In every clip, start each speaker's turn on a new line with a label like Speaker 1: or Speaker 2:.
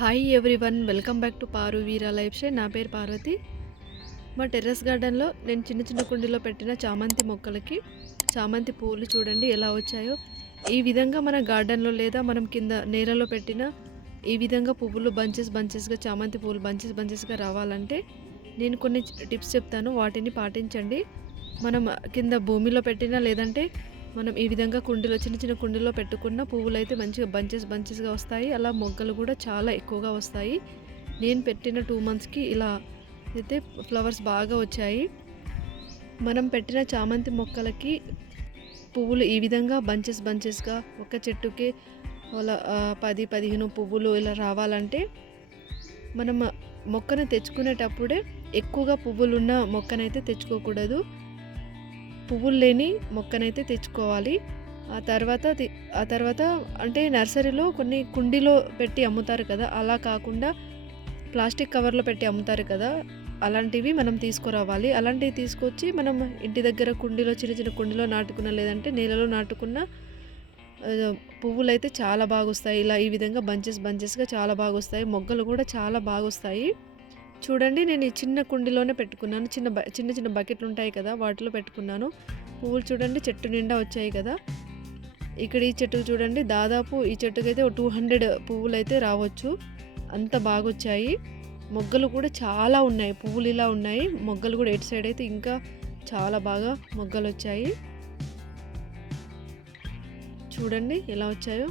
Speaker 1: Hi everyone welcome back to Paru Veera lifestyle నా పేరు పార్వతి. మా టెర్రస్ గార్డెన్లో నేను చిన్న చిన్న కుండీలో పెట్టిన చామంతి మొక్కలకి చామంతి పువ్వులు చూడండి ఎలా వచ్చాయో. ఈ విధంగా మన గార్డెన్లో లేదా మనం కింద నేలలో పెట్టిన ఈ విధంగా పువ్వులు బంచెస్ బంచెస్గా చామంతి పువ్వులు బంచెస్ బంచెస్గా రావాలంటే నేను కొన్ని టిప్స్ చెప్తాను. వాటిని పాటించండి. మనం కింద భూమిలో పెట్టినా లేదంటే మనం ఈ విధంగా కుండీలో చిన్న చిన్న కుండీలో పెట్టుకున్న పువ్వులు అయితే మంచిగా బంచెస్ బంచెస్గా వస్తాయి. అలా మొగ్గలు కూడా చాలా ఎక్కువగా వస్తాయి. నేను పెట్టిన టూ మంత్స్కి ఇలా అయితే ఫ్లవర్స్ బాగా వచ్చాయి. మనం పెట్టిన చామంతి మొక్కలకి పువ్వులు ఈ విధంగా బంచెస్ బంచెస్గా ఒక చెట్టుకి అలా పది పదిహేను పువ్వులు ఇలా రావాలంటే మనం మొక్కను తెచ్చుకునేటప్పుడే ఎక్కువగా పువ్వులు ఉన్న మొక్కనైతే తెచ్చుకోకూడదు. పువ్వులు లేని మొక్కనైతే తెచ్చుకోవాలి. ఆ తర్వాత ఆ తర్వాత అంటే నర్సరీలో కొన్ని కుండీలో పెట్టి అమ్ముతారు కదా అలా కాకుండా ప్లాస్టిక్ కవర్లో పెట్టి అమ్ముతారు కదా అలాంటివి మనం తీసుకురావాలి. అలాంటివి తీసుకొచ్చి మనం ఇంటి దగ్గర కుండీలో చిన్న చిన్న కుండీలో నాటుకున్న లేదంటే నీళ్ళలో నాటుకున్న పువ్వులు అయితే చాలా బాగా వస్తాయి ఇలా ఈ విధంగా బంచెస్ బంచెస్గా చాలా బాగా వస్తాయి మొగ్గలు కూడా చాలా బాగా వస్తాయి చూడండి నేను ఈ చిన్న కుండీలోనే పెట్టుకున్నాను. చిన్న బ- చిన్న చిన్న బకెట్లు ఉంటాయి కదా వాటిలో పెట్టుకున్నాను. పువ్వులు చూడండి చెట్టు నిండా వచ్చాయి కదా. ఇక్కడ ఈ చెట్టుకు చూడండి దాదాపు ఈ చెట్టుకైతే ఒక టూ హండ్రెడ్ పువ్వులు అయితే రావచ్చు. అంత బాగా వచ్చాయి మొగ్గలు కూడా చాలా ఉన్నాయి పువ్వులు ఇలా ఉన్నాయి. మొగ్గలు కూడా ఎటు సైడ్ అయితే ఇంకా చాలా బాగా మొగ్గలు వచ్చాయి చూడండి ఎలా వచ్చాయో.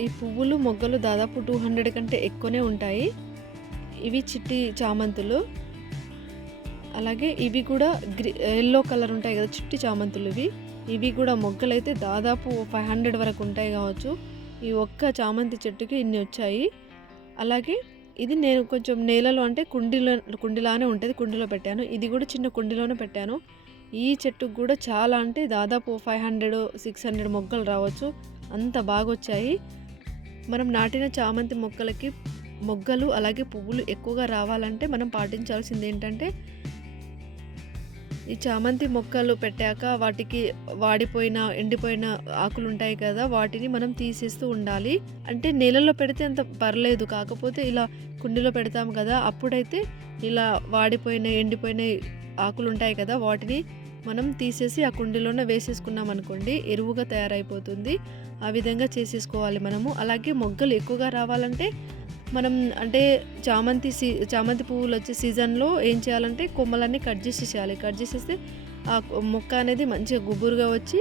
Speaker 1: ఈ పువ్వులు మొగ్గలు దాదాపు టూ హండ్రెడ్ కంటే ఎక్కువనే ఉంటాయి. ఇవి చిట్టి చామంతులు. అలాగే ఇవి కూడా గ్రీ ఎల్లో కలర్ ఉంటాయి కదా చిట్టి చామంతులు ఇవి. ఇవి కూడా మొగ్గలు అయితే దాదాపు ఫైవ్ హండ్రెడ్ వరకు ఉంటాయి కావచ్చు. ఈ ఒక్క చామంతి చెట్టుకి ఇన్ని వచ్చాయి. అలాగే ఇది నేను కొంచెం నేలలో అంటే కుండీలో కుండీలానే ఉంటుంది కుండీలో పెట్టాను. ఇది కూడా చిన్న కుండీలోనే పెట్టాను. ఈ చెట్టుకు కూడా చాలా అంటే దాదాపు ఫైవ్ హండ్రెడ్ సిక్స్ హండ్రెడ్ మొగ్గలు రావచ్చు. అంత బాగా వచ్చాయి మనం నాటిన చామంతి మొక్కలకి మొగ్గలు అలాగే పువ్వులు ఎక్కువగా రావాలంటే మనం పాటించాల్సింది ఏంటంటే ఈ చామంతి మొక్కలు పెట్టాక వాటికి వాడిపోయిన ఎండిపోయిన ఆకులు ఉంటాయి కదా వాటిని మనం తీసేస్తూ ఉండాలి. అంటే నీళ్ళలో పెడితే అంత పర్లేదు కాకపోతే ఇలా కుండీలో పెడతాం కదా అప్పుడైతే ఇలా వాడిపోయిన ఎండిపోయిన ఆకులు ఉంటాయి కదా వాటిని మనం తీసేసి ఆ కుండీలోనే వేసేసుకున్నాం అనుకోండి ఎరువుగా తయారైపోతుంది. ఆ విధంగా చేసేసుకోవాలి మనము. అలాగే మొగ్గలు ఎక్కువగా రావాలంటే మనం అంటే చామంతి సీ చామంతి పువ్వులు వచ్చే సీజన్లో ఏం చేయాలంటే కొమ్మలన్నీ కట్ చేసేసేయాలి కట్ చేసేస్తే ఆ మొక్క అనేది మంచిగా గుబురుగా వచ్చి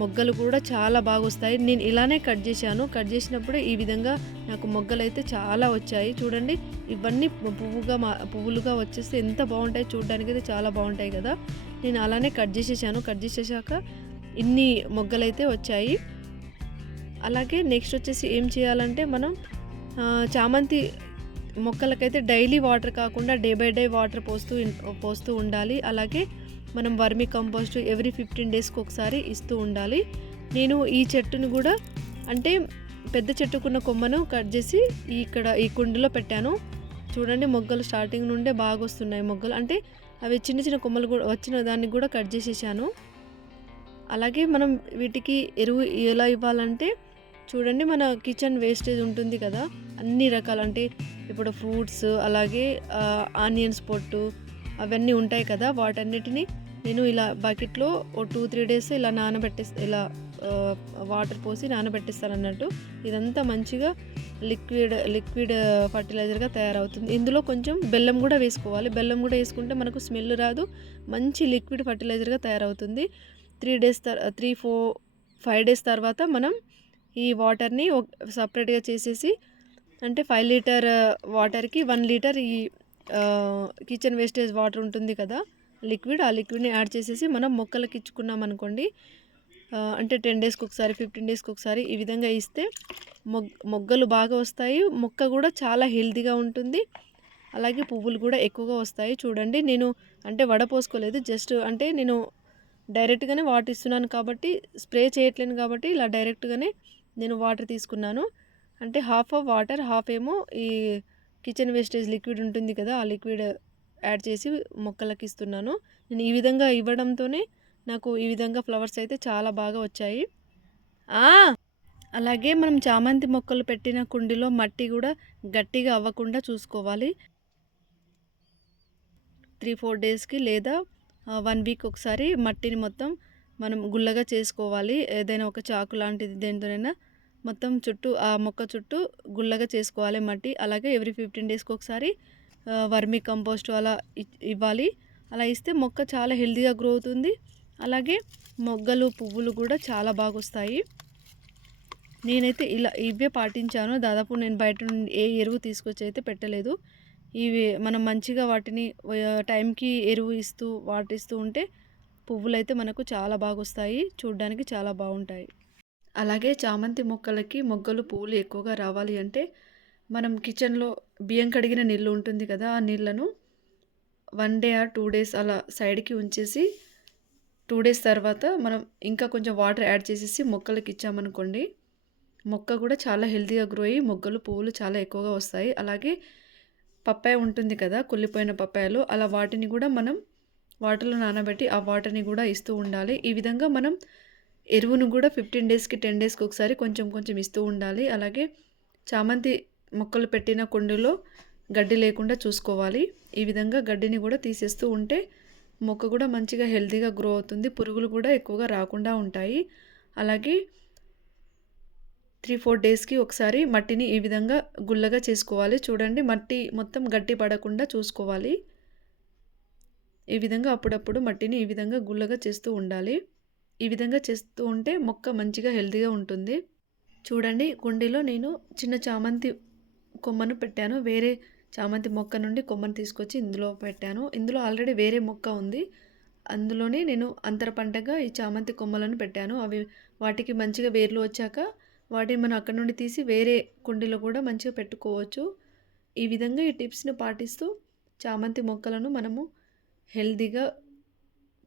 Speaker 1: మొగ్గలు కూడా చాలా బాగా వస్తాయి నేను ఇలానే కట్ చేశాను. కట్ చేసినప్పుడు ఈ విధంగా నాకు మొగ్గలు అయితే చాలా వచ్చాయి. చూడండి ఇవన్నీ పువ్వుగా మా పువ్వులుగా వచ్చేస్తే ఎంత బాగుంటాయి చూడడానికి అయితే చాలా బాగుంటాయి కదా. నేను అలానే కట్ చేసేసాను. కట్ చేసేసాక ఇన్ని మొగ్గలు అయితే వచ్చాయి. అలాగే నెక్స్ట్ వచ్చేసి ఏం చేయాలంటే మనం చామంతి మొక్కలకైతే డైలీ వాటర్ కాకుండా డే బై డే వాటర్ పోస్తూ పోస్తూ ఉండాలి. అలాగే మనం వర్మి కంపోస్ట్ ఎవ్రీ ఫిఫ్టీన్ డేస్కి ఒకసారి ఇస్తూ ఉండాలి. నేను ఈ చెట్టును కూడా అంటే పెద్ద చెట్టుకున్న కొమ్మను కట్ చేసి ఇక్కడ ఈ కుండలో పెట్టాను. చూడండి మొగ్గలు స్టార్టింగ్ నుండే బాగా వస్తున్నాయి మొగ్గలు. అంటే అవి చిన్న చిన్న కొమ్మలు కూడా వచ్చిన దాన్ని కూడా కట్ చేసేసాను. అలాగే మనం వీటికి ఎరువు ఎలా ఇవ్వాలంటే చూడండి మన కిచెన్ వేస్టేజ్ ఉంటుంది కదా అన్ని రకాల అంటే ఇప్పుడు ఫ్రూట్స్ అలాగే ఆనియన్స్ పొట్టు అవన్నీ ఉంటాయి కదా వాటన్నిటిని నేను ఇలా బకెట్లో ఓ టూ త్రీ డేస్ ఇలా నానబెట్టే ఇలా వాటర్ పోసి నానబెట్టిస్తాను అన్నట్టు ఇదంతా మంచిగా లిక్విడ్ లిక్విడ్ ఫర్టిలైజర్గా తయారవుతుంది. ఇందులో కొంచెం బెల్లం కూడా వేసుకోవాలి. బెల్లం కూడా వేసుకుంటే మనకు స్మెల్ రాదు. మంచి లిక్విడ్ ఫర్టిలైజర్గా తయారవుతుంది. త్రీ డేస్ తర్ త్రీ ఫోర్ ఫైవ్ డేస్ తర్వాత మనం ఈ వాటర్ని సపరేట్గా చేసేసి అంటే ఫైవ్ లీటర్ వాటర్కి వన్ లీటర్ ఈ కిచెన్ వేస్టేజ్ వాటర్ ఉంటుంది కదా లిక్విడ్ ఆ లిక్విడ్ని యాడ్ చేసేసి మనం మొక్కలకి ఇచ్చుకున్నాం అనుకోండి అంటే టెన్ డేస్కి ఒకసారి ఫిఫ్టీన్ డేస్కి ఒకసారి ఈ విధంగా ఇస్తే మొగ్ మొగ్గలు బాగా వస్తాయి. మొక్క కూడా చాలా హెల్తీగా ఉంటుంది. అలాగే పువ్వులు కూడా ఎక్కువగా వస్తాయి. చూడండి నేను అంటే వడపోసుకోలేదు జస్ట్ అంటే నేను డైరెక్ట్గానే వాటర్ ఇస్తున్నాను కాబట్టి స్ప్రే చేయట్లేను కాబట్టి ఇలా డైరెక్ట్గానే నేను వాటర్ తీసుకున్నాను. అంటే హాఫ్ ఆఫ్ వాటర్ హాఫ్ ఏమో ఈ కిచెన్ వేస్టేజ్ లిక్విడ్ ఉంటుంది కదా ఆ లిక్విడ్ యాడ్ చేసి మొక్కలకి ఇస్తున్నాను. నేను ఈ విధంగా ఇవ్వడంతోనే నాకు ఈ విధంగా ఫ్లవర్స్ అయితే చాలా బాగా వచ్చాయి అలాగే మనం చామంతి మొక్కలు పెట్టిన కుండీలో మట్టి కూడా గట్టిగా అవ్వకుండా చూసుకోవాలి. 3, 4 డేస్‌కి లేదా వన్ వీక్ ఒకసారి మట్టిని మొత్తం మనం గుల్లగా చేసుకోవాలి. ఏదైనా ఒక చాకు లాంటిది దేనితోనైనా మొత్తం చుట్టూ ఆ మొక్క చుట్టూ గుల్లగా చేసుకోవాలి మట్టి. అలాగే ఎవ్రీ 15 డేస్‌కి ఒకసారి వర్మీ కంపోస్ట్ అలా ఇ ఇవ్వాలి. అలా ఇస్తే మొక్క చాలా హెల్తీగా గ్రో అవుతుంది. అలాగే మొగ్గలు, పువ్వులు కూడా చాలా బాగొస్తాయి. నేనైతే ఇలా ఇవే పాటించాను. దాదాపు నేను బయట నుండి ఏ ఎరువు తీసుకొచ్చి అయితే పెట్టలేదు. ఇవి మనం మంచిగా వాటిని టైంకి ఎరువు ఇస్తూ, వాటిస్తూ ఉంటే పువ్వులైతే మనకు చాలా బాగొస్తాయి. చూడ్డానికి చాలా బాగుంటాయి అలాగే చామంతి మొక్కలకి మొగ్గలు, పువ్వులు ఎక్కువగా రావాలి అంటే మనం కిచెన్‌లో బియ్యం కడిగిన నీళ్ళు ఉంటుంది కదా! ఆ నీళ్ళను one day or two days అలా సైడ్‌కి ఉంచేసి టూ డేస్ తర్వాత మనం ఇంకా కొంచెం వాటర్ యాడ్ చేసేసి మొక్కలకి ఇచ్చామనుకోండి, మొక్క కూడా చాలా హెల్తీగా గ్రో అయ్యి మొగ్గలు, పువ్వులు చాలా ఎక్కువగా వస్తాయి. అలాగే పప్పాయ ఉంటుంది కదా! కుళ్ళిపోయిన పప్పాయలు అలా వాటిని కూడా మనం వాటర్‌లో నానబెట్టి ఆ వాటర్‌ని కూడా ఇస్తూ ఉండాలి. ఈ విధంగా మనం ఎరువును కూడా 15 డేస్‌కి, 10 డేస్‌కి ఒకసారి కొంచెం కొంచెం ఇస్తూ ఉండాలి. అలాగే చామంతి మొక్కలు పెట్టిన కుండీలో గడ్డి లేకుండా చూసుకోవాలి. ఈ విధంగా గడ్డిని కూడా తీసేస్తూ ఉంటే మొక్క కూడా మంచిగా హెల్తీగా గ్రో అవుతుంది. పురుగులు కూడా ఎక్కువగా రాకుండా ఉంటాయి. అలాగే 3, 4 డేస్‌కి ఒకసారి మట్టిని ఈ విధంగా గుల్లగా చేసుకోవాలి. చూడండి మట్టి మొత్తం గట్టి పడకుండా చూసుకోవాలి. ఈ విధంగా అప్పుడప్పుడు మట్టిని ఈ విధంగా గుల్లగా చేస్తూ ఉండాలి. ఈ విధంగా చేస్తూ ఉంటే మొక్క మంచిగా హెల్తీగా ఉంటుంది. చూడండి కుండీలో నేను చిన్న చామంతి కొమ్మను పెట్టాను. వేరే చామంతి మొక్క నుండి కొమ్మను తీసుకొచ్చి ఇందులో పెట్టాను. ఇందులో ఆల్రెడీ వేరే మొక్క ఉంది. అందులోనే నేను అంతర పంటగా ఈ చామంతి కొమ్మలను పెట్టాను. అవి వాటికి మంచిగా వేర్లు వచ్చాక వాటిని మనం అక్కడ నుండి తీసి వేరే కుండీలో కూడా మంచిగా పెట్టుకోవచ్చు. ఈ విధంగా ఈ టిప్స్‌ని పాటిస్తూ చామంతి మొక్కలను మనము హెల్దీగా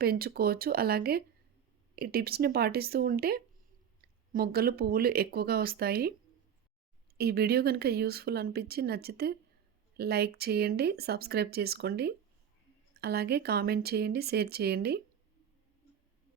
Speaker 1: పెంచుకోవచ్చు. అలాగే ఈ టిప్స్‌ని పాటిస్తూ ఉంటే మొగ్గలు, పువ్వులు ఎక్కువగా వస్తాయి. ఈ వీడియో కనుక యూస్ఫుల్ అనిపించి నచ్చితే లైక్ చేయండి, సబ్స్క్రైబ్ చేసుకోండి. అలాగే కామెంట్ చేయండి, షేర్ చేయండి.